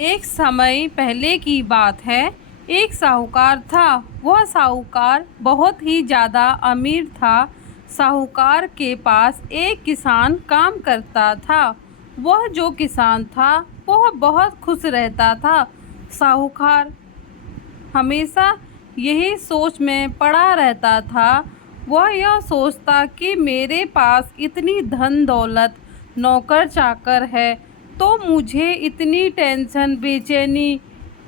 एक समय पहले की बात है। एक साहूकार था। वह साहूकार बहुत ही ज़्यादा अमीर था। साहूकार के पास एक किसान काम करता था। वह जो किसान था वह बहुत खुश रहता था। साहूकार हमेशा यही सोच में पड़ा रहता था। वह यह सोचता कि मेरे पास इतनी धन दौलत, नौकर चाकर है, तो मुझे इतनी टेंशन, बेचैनी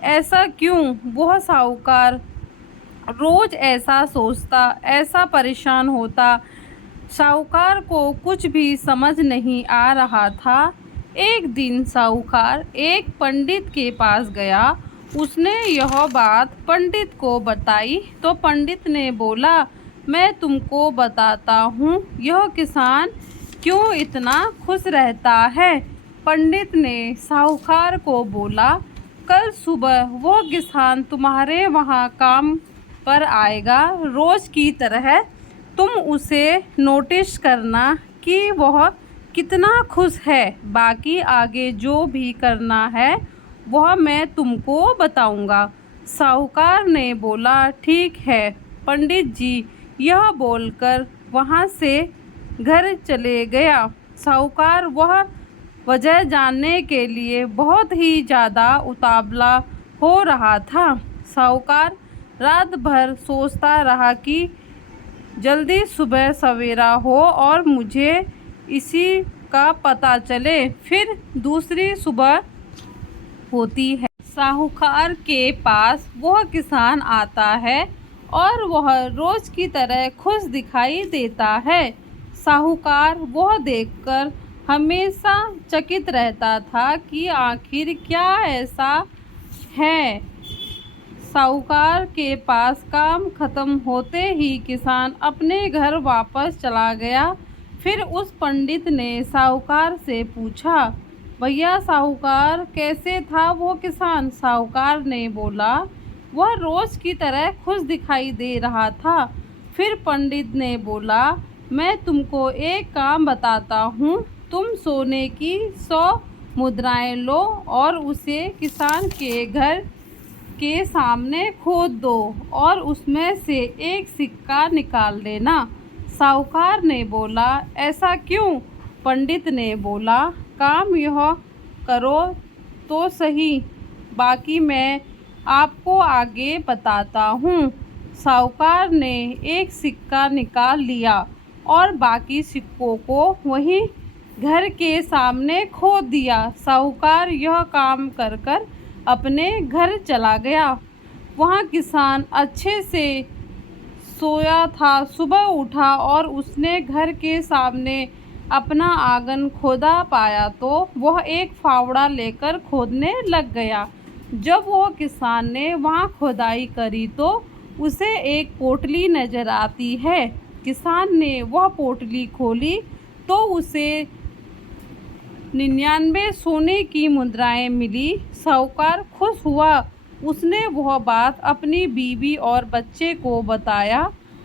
ऐसा क्यों? वह साहूकार रोज ऐसा सोचता, ऐसा परेशान होता। साहूकार को कुछ भी समझ नहीं आ रहा था। एक दिन साहूकार एक पंडित के पास गया। उसने यह बात पंडित को बताई तो पंडित ने बोला, मैं तुमको बताता हूँ यह किसान क्यों इतना खुश रहता है। पंडित ने साहूकार को बोला, कल सुबह वो किसान तुम्हारे वहाँ काम पर आएगा। रोज की तरह तुम उसे नोटिस करना कि वह कितना खुश है। बाकी आगे जो भी करना है वह मैं तुमको बताऊंगा। साहूकार ने बोला, ठीक है पंडित जी। यह बोलकर वहाँ से घर चले गया। साहूकार वह वजह जानने के लिए बहुत ही ज़्यादा उतावला हो रहा था। साहूकार रात भर सोचता रहा कि जल्दी सुबह सवेरा हो और मुझे इसी का पता चले। फिर दूसरी सुबह होती है। साहूकार के पास वह किसान आता है और वह रोज की तरह खुश दिखाई देता है। साहूकार वह देखकर हमेशा चकित रहता था कि आखिर क्या ऐसा है। साहूकार के पास काम खत्म होते ही किसान अपने घर वापस चला गया। फिर उस पंडित ने साहूकार से पूछा, भैया साहूकार कैसे था वो किसान? साहूकार ने बोला, वह रोज की तरह खुश दिखाई दे रहा था। फिर पंडित ने बोला, मैं तुमको एक काम बताता हूँ। तुम सोने की 100 मुद्राएं लो और उसे किसान के घर के सामने खोद दो और उसमें से एक सिक्का निकाल लेना। साहूकार ने बोला, ऐसा क्यों? पंडित ने बोला, काम यह करो तो सही, बाकी मैं आपको आगे बताता हूँ। साहूकार ने एक सिक्का निकाल लिया और बाकी सिक्कों को वहीं घर के सामने खोद दिया। साहूकार यह काम कर कर अपने घर चला गया। वहाँ किसान अच्छे से सोया था। सुबह उठा और उसने घर के सामने अपना आंगन खोदा पाया तो वह एक फावड़ा लेकर खोदने लग गया। जब वह किसान ने वहाँ खुदाई करी तो उसे एक पोटली नजर आती है। किसान ने वह पोटली खोली तो उसे 99 सोने की मुद्राएं मिली। साहूकार खुश हुआ। उसने वह बात अपनी बीवी और बच्चे को बताया।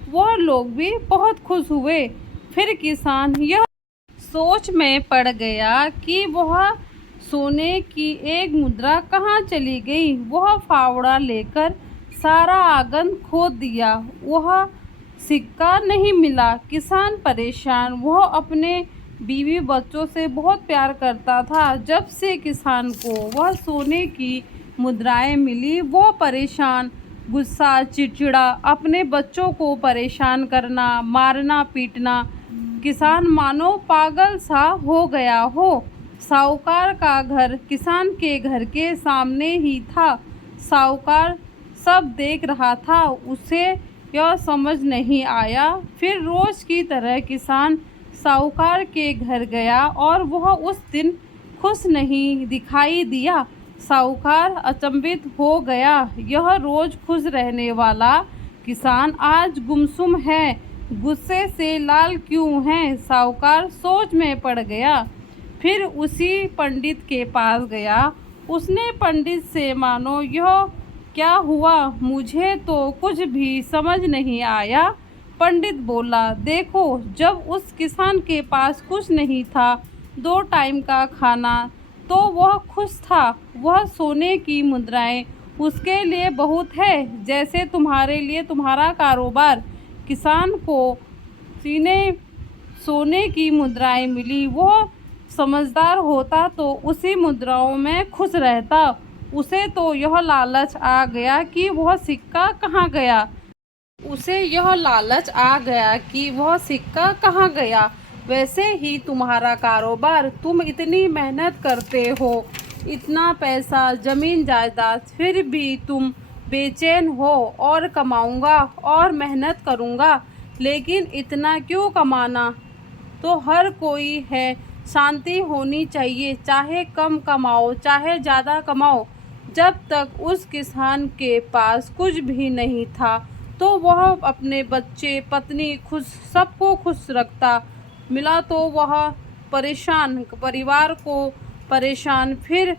वह लोग भी बहुत खुश हुए। फिर किसान यह सोच में पड़ गया कि वह सोने की एक मुद्रा कहाँ चली गई। वह फावड़ा लेकर सारा आंगन खोद दिया, वह सिक्का नहीं मिला। किसान परेशान। वह अपने बीवी बच्चों से बहुत प्यार करता था। जब से किसान को वह सोने की मुद्राएं मिली, वो परेशान, गुस्सा, चिड़चिड़ा, अपने बच्चों को परेशान करना, मारना पीटना। किसान मानो पागल सा हो गया हो। साहूकार का घर किसान के घर के सामने ही था। साहूकार सब देख रहा था। उसे यह समझ नहीं आया। फिर रोज की तरह किसान साहूकार के घर गया और वह उस दिन खुश नहीं दिखाई दिया। साहूकार अचंभित हो गया। यह रोज खुश रहने वाला किसान आज गुमसुम है, गुस्से से लाल क्यों है? साहूकार सोच में पड़ गया। फिर उसी पंडित के पास गया। उसने पंडित से, मानो यह क्या हुआ? मुझे तो कुछ भी समझ नहीं आया। पंडित बोला, देखो, जब उस किसान के पास कुछ नहीं था, 2 टाइम का खाना तो वह खुश था। वह सोने की मुद्राएं उसके लिए बहुत है, जैसे तुम्हारे लिए तुम्हारा कारोबार। किसान को सीने सोने की मुद्राएं मिली। वह समझदार होता तो उसी मुद्राओं में खुश रहता। उसे तो यह लालच आ गया कि वह सिक्का कहाँ गया। वैसे ही तुम्हारा कारोबार, तुम इतनी मेहनत करते हो, इतना पैसा, जमीन जायदाद, फिर भी तुम बेचैन हो। और कमाऊंगा और मेहनत करूंगा, लेकिन इतना क्यों कमाना तो हर कोई है। शांति होनी चाहिए, चाहे कम कमाओ चाहे ज़्यादा कमाओ। जब तक उस किसान के पास कुछ भी नहीं था तो वह अपने बच्चे, पत्नी, खुश सबको खुश रखता। मिला तो वह परेशान, परिवार को परेशान। फिर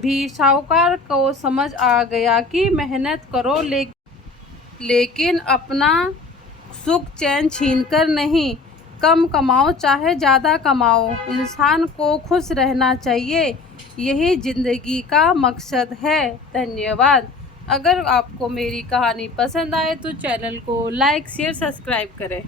भी साहूकार को समझ आ गया कि मेहनत करो, लेकिन अपना सुख चैन छीनकर नहीं। कम कमाओ चाहे ज़्यादा कमाओ, इंसान को खुश रहना चाहिए। यही ज़िंदगी का मकसद है। धन्यवाद। अगर आपको मेरी कहानी पसंद आए तो चैनल को लाइक, शेयर, सब्सक्राइब करें।